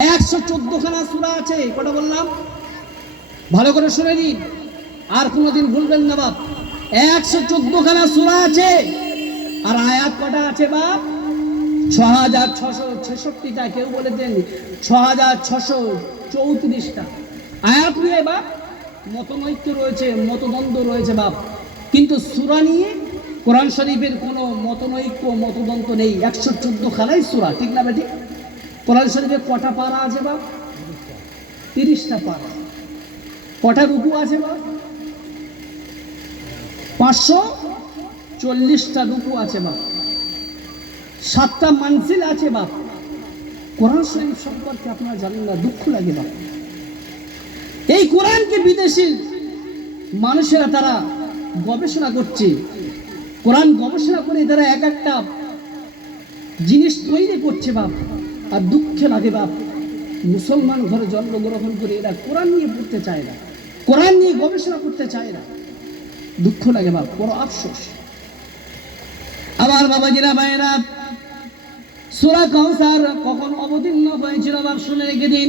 114খানা সূরা আছে। কটা বললাম? ভালো করে শুনে নিন, আর কোনোদিন ভুলবেন না বাপ। 114খানা সূরা আছে। আর আয়াত কটা আছে বাপ? 6666টা। কেউ বলেছেন 6634টা আয়াত নিয়ে বাপ মতনৈক্য রয়েছে, মতদ্বন্দ্ব রয়েছে বাপ। কিন্তু সূরা নিয়ে কোরআন শরীফের কোনো মতনৈক্য, মতদ্বন্দ্ব নেই। 114খানাই সূরা, ঠিক না বেটি? কোরআন শরীফে কটা পারা আছে বাপ? 30টা পারা। কটা রুকু আছে বাপ? 540টা রুকু আছে বাপ। 7টা মানজিল আছে বাপ। কোরআন শরীফ সম্পর্কে আপনারা জানেন না, দুঃখ লাগে বাপ। এই কোরআনকে বিদেশি মানুষেরা তারা গবেষণা করছে। কোরআন গবেষণা করে তারা এক একটা জিনিস তৈরি করছে বাপ। আর দুঃখে লাগে বাপ, মুসলমান ঘরে জন্মগ্রহণ করে এরা কোরআন নিয়ে পড়তে চায় না, কোরআন নিয়ে গবেষণা করতে চায় না। দুঃখ লাগে বাপ, বড় আফসোস। আবার বাবাজিরা ভাইয়েরা, সূরা কাউসার কখন অবতীর্ণ হয়েছিল বাপ শুনে রেখে দিন।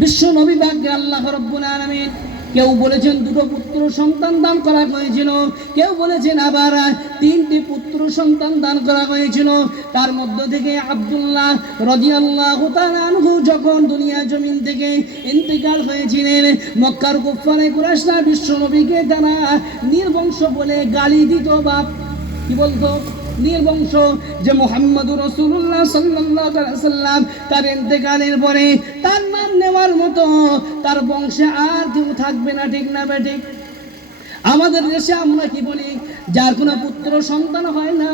বিশ্ব নবী পাককে আল্লাহ রাব্বুল আলামিন কেউ বলেছেন দুটো পুত্র সন্তান দান করা হয়েছিল, কেউ বলেছেন আবার 3টি পুত্র সন্তান দান করা হয়েছিল। তার মধ্য থেকে আব্দুল্লাহ রাদিয়াল্লাহু তাআলা আনহু যখন দুনিয়া জমিন থেকে ইন্তেকাল হয়েছিলেন, মক্কার কুফারে কুরাইশরা বিশ্ব নবীকে তারা নির্বংশ বলে গালি দিত বাপ। কি বলতো? নির্বংশ। যে মুহাম্মদুর রাসূলুল্লাহ সাল্লাল্লাহু আলাইহি ওয়াসাল্লাম তার ইন্তেকালের পরে তার নাম নেওয়ার মতো তার বংশে আর কেউ থাকবে না, ঠিক না বেঠিক? আমাদের দেশে আমরা কি বলি? যার কোনো পুত্র সন্তান হয় না,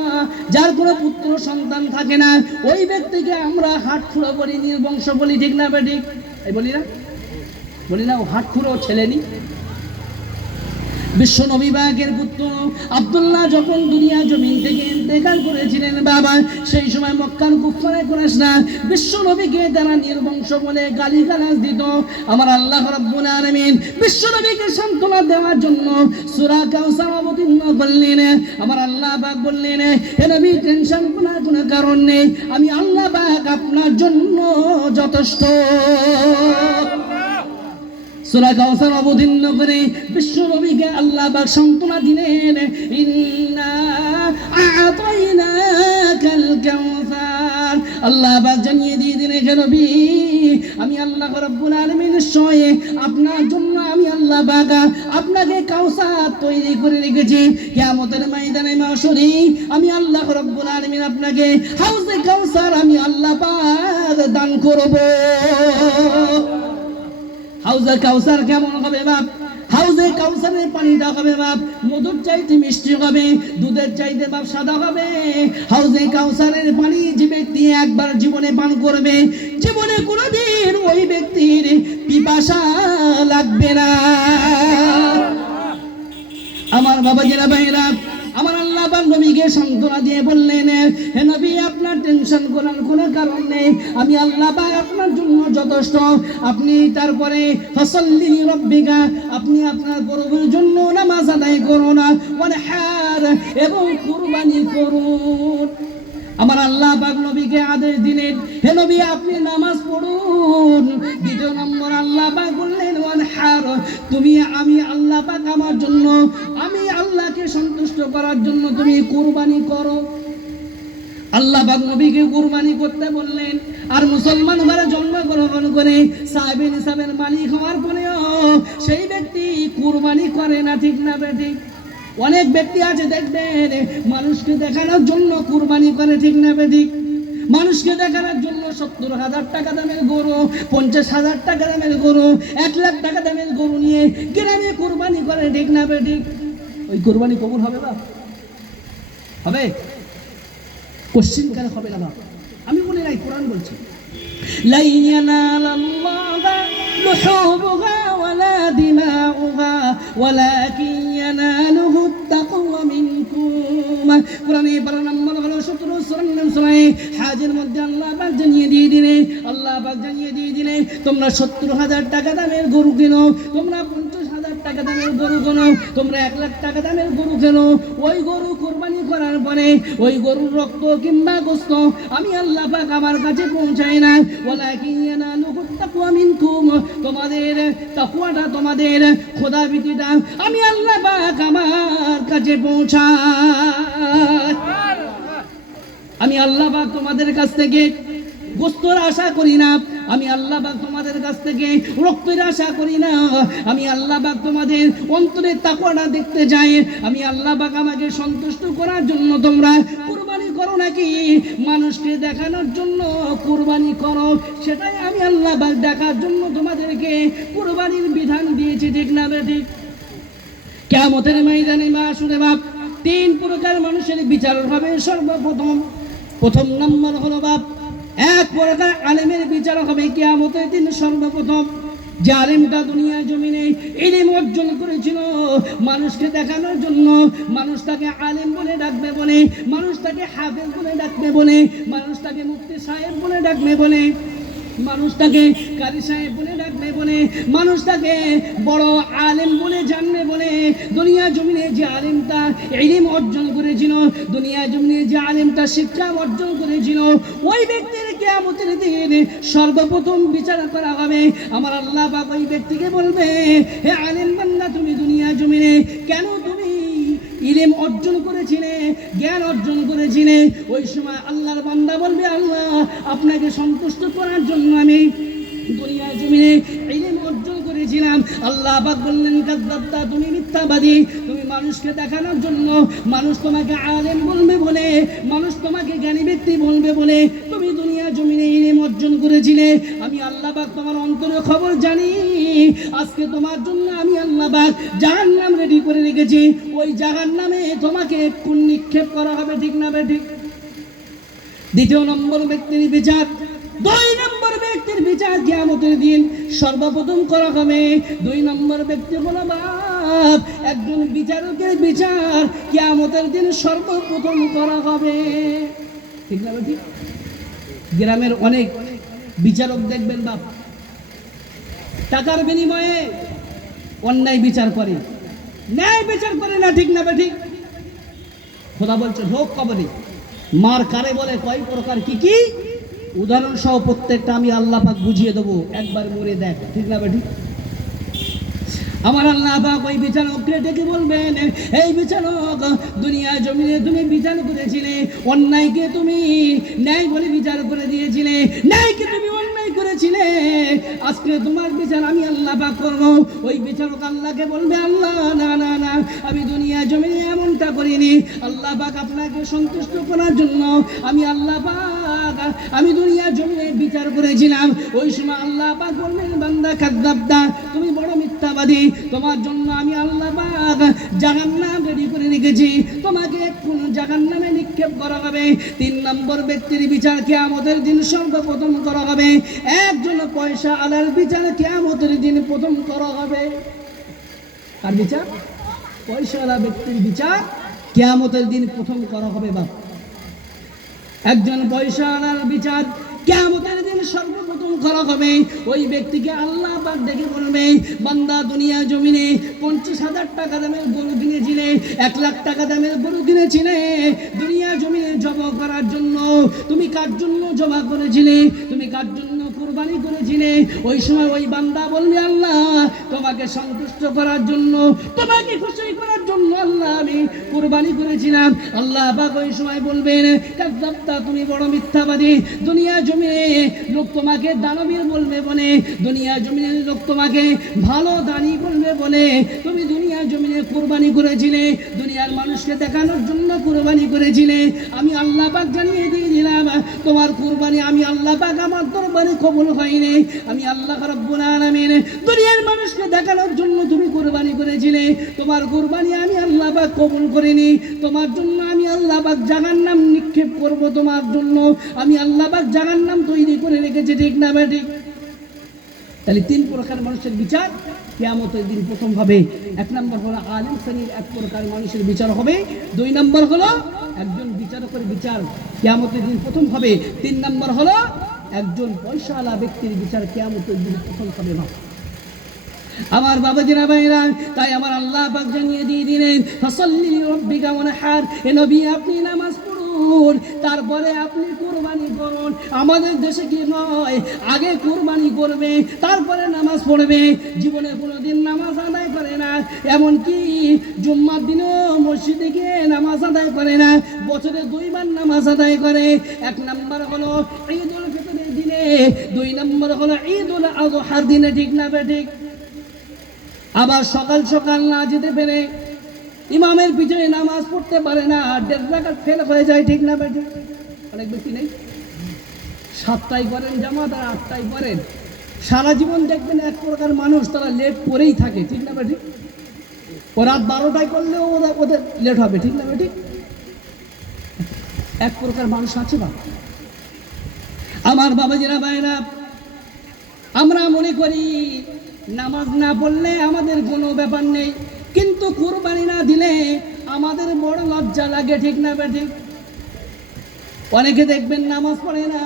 যার কোনো পুত্র সন্তান থাকে না, ওই ব্যক্তিকে আমরা হাটখুড়ো বলি, নির্বংশ বলি, ঠিক না বেঠিক? এই বলি না? বলি না ও হাটখুড়ো ছেলে নি? বিশ্ব নবী পাকের পুত্র আব্দুল্লাহ যখন দুনিয়া জমিন থেকে ইন্তেকাল করেছিলেন বাবা, সেই সময় মক্কার কুফারে কুরাইশরা বিশ্ব নবীকে তারা নির্বংশ বলে গালিগালাজ দিত। আমার আল্লাহ রাব্বুল আলামিন বিশ্ব নবীকে সান্ত্বনা দেওয়ার জন্য সূরা কাউসার অবতীর্ণ করলেন। আমার আল্লাহ পাক বললেন, হে নবী টেনশন করার কোনো কারণ নেই, আমি আল্লাহ পাক আপনার জন্য যথেষ্ট। সূরা কাউসার অবতীর্ণ করে বিশ্ব নবীকে আল্লাহ পাক সান্ত্বনা দিলেন, ইন্না আ'তাইনাকাল কাউসার। আল্লাহ পাক জানিয়ে দিয়ে দিলেন, হে নবী আমি আল্লাহ রাব্বুল আলামিন নিশ্চয় আপনার জন্য আমি আল্লাহ পাক আপনাকে কাউসার তৈরি করে রেখেছি। কিয়ামতের ময়দানে মাশরে আমি আল্লাহ রাব্বুল আলামিন আপনাকে হাউজে কাউসার আমি আল্লাহ পাক দান করব। হাউজে কাউসার কেমন হবে বাপ? হাউজে কাউসারের পানিটা হবে বাপ মধুর চাইতে মিষ্টি হবে, দুধের চাইতে বাপ সাদা হবে। হাউজে কাউসারের পানি যে ব্যক্তি একবার জীবনে পান করবে, জীবনে কোনোদিন ওই ব্যক্তির পিপাসা লাগবে না। আমার বাবাজিরা ভাইরা, আমার আল্লাহ পাক নবীকে সান্ত্বনা দিয়ে বললেন, হে নবী আপনার টেনশন করার কোনো কারণ নেই, আমি আল্লাহ পাক আপনার জন্য যথেষ্ট। আপনি তারপরে ফাসাল্লি লিরাব্বিকা, আপনি আপনার প্রভুর জন্য নামাজ আদায় করুন, ওয়ানহার এবং কুরবানি করুন। আমার আল্লাহ পাক নবীকে আদেশ দিলেন, হে নবী আপনি নামাজ পড়ুন। দ্বিতীয় নম্বর আল্লাহ পাক বললেন, ওয়ানহার, তুমি আমি আল্লাহ পাক আমার জন্য, আমি আল্লাহকে সন্তুষ্ট করার জন্য তুমি কুরবানি করো। আল্লাহ পাক নবীকে কুরবানি করতে বললেন। আর মুসলমান ঘরে জন্মগ্রহণ করে সাহেবে নিসাবের মালিক হওয়ার পরেও সেই ব্যক্তি কুরবানি করে না, ঠিক না বেঠিক? অনেক ব্যক্তি আছে দেখবেন মানুষকে দেখানোর জন্য কুরবানি করে, ঠিক না বেঠিক? মানুষকে দেখানোর জন্য 70,000 টাকা দামের গরু, 50,000 টাকা দামের গরু, 1 লাখ টাকা দামের গরু নিয়ে গ্রামে কুরবানি করে, ঠিক না বেঠিক? ওই কুরবানি কবুল হবে বা হবে? কোশ্চিন কেন হবে না বাপ? আমি বলি নাই, কোরআন বলছে, লা ইয়ানালাল্লাহা লুহুবুহা ওয়ালা দিমাউহা ওয়ালাকিন ইয়ানালুহু তাকওয়া মিনকুম। কোরআনে পারা নম্বর হলো 17 সূরা হাজের মধ্যে আল্লাহ পাক জানিয়ে দিয়ে দিলেন, আল্লাহ পাক জানিয়ে দিয়ে দিলেন তোমরা 70,000 টাকা দামের গরু কিনো, তোমরা 50,000 টাকা দামের গরু কিনো, তোমরা 1 লাখ টাকা দামের গরু কিনো। ওই গরু কুরবানি করার পরে ওই গরুর রক্ত কিংবা গোশত আমি আল্লাহ পাক আমার কাছে পৌঁছাই না। ওয়ালাকিন ইয়ানালুহু তাকওয়া মিনকুম, তোমাদের তাকওয়াটা, তোমাদের খোদাভীতিটা আমি আল্লাহ পাক আমার কাছে পৌঁছায়। আমি আল্লাহ পাক তোমাদের কাছ থেকে গোস্তর আশা করি না, আমি আল্লাহ পাক তোমাদের কাছ থেকে রক্তের আশা করি না, আমি আল্লাহ পাক তোমাদের অন্তরের তাকওয়াটা দেখতে চাই। আমি আল্লাহ পাক আমাকে সন্তুষ্ট করার জন্য তোমরা কুরবানি করো নাকি মানুষকে দেখানোর জন্য কুরবানি করো, সেটাই আমি আল্লাহ পাক দেখার জন্য তোমাদেরকে কুরবানির বিধান দিয়েছি, ঠিক না বেঠিক? কিয়ামতের ময়দানে মাশরে বাপ তিন প্রকার মানুষের বিচার হবে। প্রথম নম্বর হলো বাপ এক প্রকার আলেমের বিচার হবে কিয়ামতের দিন। সর্বপ্রথম যে আলেমটা দুনিয়া জমিনে ইলম অর্জন করেছিল মানুষকে দেখানোর জন্য, মানুষ তাকে আলেম বলে ডাকবে বলে, মানুষ তাকে হাফেজ বলে ডাকবে বলে, মানুষ তাকে মুফতি সাহেব বলে ডাকবে বলে, মানুষ তাকে কারি সাহেব বলে ডাকবে বলে, মানুষ তাকে বড় আলেম বলে জানবে বলে, দুনিয়া জমিনে যে আলেমটা ইলম অর্জন করেছিল, দুনিয়া জমিনে যে আলেমটা শিক্ষা অর্জন করেছিল, ওই ব্যক্তির কিয়ামতের দিন সর্বপ্রথম বিচার করা হবে। আমার আল্লাহ পাক ওই ব্যক্তিকে বলবে, হে আলেম বান্দা, তুমি দুনিয়া জমিনে কেন তুমি ইলম অর্জন করেছিলে, জ্ঞান অর্জন করেছিলে? ওই সময় আল্লাহর বান্দা বলবে, আল্লাহ আপনাকে সন্তুষ্ট করার জন্য আমি দুনিয়া জমিনে ইলম অর্জন করেছিলাম। আল্লাহ পাক বললেন, কাযযাবতা, তুমি মিথ্যাবাদী, তুমি মানুষকে দেখানোর জন্য, মানুষ তোমাকে আলেম বলবে বলে, মানুষ তোমাকে জ্ঞানী ব্যক্তি বলবে বলে তুমি দুনিয়া জমিনে ইলম অর্জন করেছিলে। আমি আল্লাহ পাক তোমার অন্তরের খবর জানি। আজকে তোমার জন্য আমি আল্লাহ পাক জাহান্নাম রেডি করে রেখেছি, ওই জাহান্নামে তোমাকে কোন নিক্ষেপ করা হবে, ঠিক না বেঠিক? দ্বিতীয় নম্বর ব্যক্তির বিচার, দুই নম্বর ব্যক্তির বিচার কিয়ামতের দিন সর্বপ্রথম করা হবে। দুই নম্বর ব্যক্তি হলো বাপ একজন বিচারকের বিচার কিয়ামতের দিন সর্বপ্রথম করা হবে, ঠিক না বেঠিক? গ্রামের অনেক বিচারক দেখবেন বাপ টাকার বিনিময়ে অন্যায় বিচার করে, ন্যায় বিচার করে না, ঠিক না বেঠিক? খোদা বলছে হোক কবরে, মার কারে বলে কয় প্রকার কি কি, উদাহরণ সহ প্রত্যেকটা আমি আল্লাহ পাক বুঝিয়ে দেবো, একবার মরে দেখ, ঠিক না বেঠিক? আমার আল্লাহ পাক ওই বিচারককে ডেকে বলবেন, এই বিচারক, দুনিয়া জমিনে তুমি বিচার করেছিলে, অন্যায়কে তুমি ন্যায় বলে বিচার করে দিয়েছিলে, ন্যায়কে তুমি অন্যায় করেছিলে, আজকে তোমার বিচার আমি আল্লাহ পাক করব। ওই বিচারক আল্লাহকে বলবে, আল্লাহ না না না, আমি দুনিয়া জমিনে এমনটা করিনি, আল্লাহ পাক আপনাকে সন্তুষ্ট করার জন্য আমি আল্লাহ পাক আমি দুনিয়া জমিনে বিচার করেছিলাম। ওই সময় আল্লাহ পাক বললেন, বান্দা কাযযাবতা, তুমি বড় মিথ্যাবাদী, তোমার জন্য আমি আল্লাহ পাক জাহান্নাম রেডি করে রেখেছি, তোমাকে কোন জাহান্নামে নিক্ষেপ করা হবে। তিন নম্বর ব্যক্তির বিচার কিয়ামতের দিন সর্বপ্রথম করা হবে। একজন পয়সা আলার বিচার কিয়ামতের দিন প্রথম করা হবে। কার বিচার? পয়সাওয়ালা ব্যক্তির বিচার কিয়ামতের দিন প্রথম করা হবে। বাপ একজন পয়সাওয়ালার বিচার কিয়ামতের দিন সর্বপ্রথম করা হবে। ওই ব্যক্তিকে আল্লাহ পাক ডেকে বলবে, বান্দা দুনিয়া জমিনে 50,000 টাকা দামের গরু কিনেছিলে, 1 লাখ টাকা দামের গরু কিনেছিলে, দুনিয়া জমিনে জবা করার জন্য তুমি কার জন্য জবা করেছিলে, তুমি কার জন্য কুরবানি করেছিলে? ওই সময় ওই বান্দা বলবে, আল্লাহ তোমাকে সন্তুষ্ট করার জন্য, তোমাকে খুশি করার জন্য আল্লাহ আমি কুরবানি করেছিলাম। আল্লাহ পাক ওই সময় বলবেন, কাযযাবতা, তুমি বড় মিথ্যাবাদী, দুনিয়া জমিনে লোক তোমাকে দানবীর বলবে বলে, দুনিয়া জমিনে লোক তোমাকে ভালো দানি বলবে বলে তুমি দুনিয়া জমিনে কুরবানি করেছিলে, দুনিয়ার মানুষকে দেখানোর জন্য কুরবানি করেছিলে। আমি আল্লাহ পাক জানিয়ে দিয়ে দিলাম, তোমার কুরবানি আমি আল্লাহ পাক আমার দরবারে কবুল হয়নি। আমি আল্লাহ রাব্বুল আলামিন দুনিয়ার মানুষকে দেখানোর জন্য তুমি কুরবানি করেছিলে, তোমার কুরবানি আমি আল্লাহ পাক কবুল করিনি। তোমার জন্য আমি আল্লাহ পাক জাহান্নাম নিক্ষেপ করব, তোমার জন্য আমি আল্লাহ পাক জাহান্নাম তৈরি করে রেখেছি, ঠিক না বেঠিক? তাহলে তিন প্রকার মানুষের বিচার কিয়ামতের দিন প্রথম হবে। এক নম্বর হলো আলেম শ্রেণীর এক প্রকার মানুষের বিচার হবে। দুই নম্বর হলো একজন বিচারকের বিচার কিয়ামতের দিন প্রথম হবে। তিন নম্বর হলো একজন পয়সাওয়ালা ব্যক্তির বিচার কিয়ামতের দিন প্রথম হবে না। আমার বাবাজিরা ভাইরা, তাই আমার আল্লাহ পাক জানিয়ে দিয়ে দিলেন, ফাসাল্লি লিরাব্বিকা ওয়ানহার, এ নবী আপনি নামাজ পড়ুন, তারপরে আপনি কুরবানি করুন। আমাদের দেশে কি নয়, আগে কুরবানি করবে তারপরে নামাজ পড়বে। জীবনে কোনোদিন নামাজ আদায় করে না, এমনকি জুম্মার দিনও মসজিদে গিয়ে নামাজ আদায় করে না। বছরে 2 বার নামাজ আদায় করে। 1 নম্বর হলো ঈদুল ফিতরের দিনে, 2 নম্বর হলো ঈদুল আযহার দিনে। ঠিক না বেঠিক? আবার সকাল সকাল না যেতে পেরে ইমামের পিছনে নামাজ পড়তে পারে না, 1.5 রাকাত ফেল হয়ে যায়। ঠিক না বেঠিক? অনেক ব্যক্তি নেই 7টায় করেন জামাত আর 8টায় করেন, সারা জীবন দেখবেন এক প্রকার মানুষ তারা লেট করেই থাকে। ঠিক না বেঠিক? ও রাত 12টায় করলেও ওদের লেট হবে। ঠিক না বেঠিক? এক প্রকার মানুষ আছে বা আমার বাবাজিরা ভাইরা, আমরা মনে করি নামাজ না পড়লে আমাদের কোনো ব্যাপার নেই, কিন্তু কুরবানি না দিলে আমাদের বড় লজ্জা লাগে। ঠিক না বেঠিক? অনেকে দেখবেন নামাজ পড়ে না,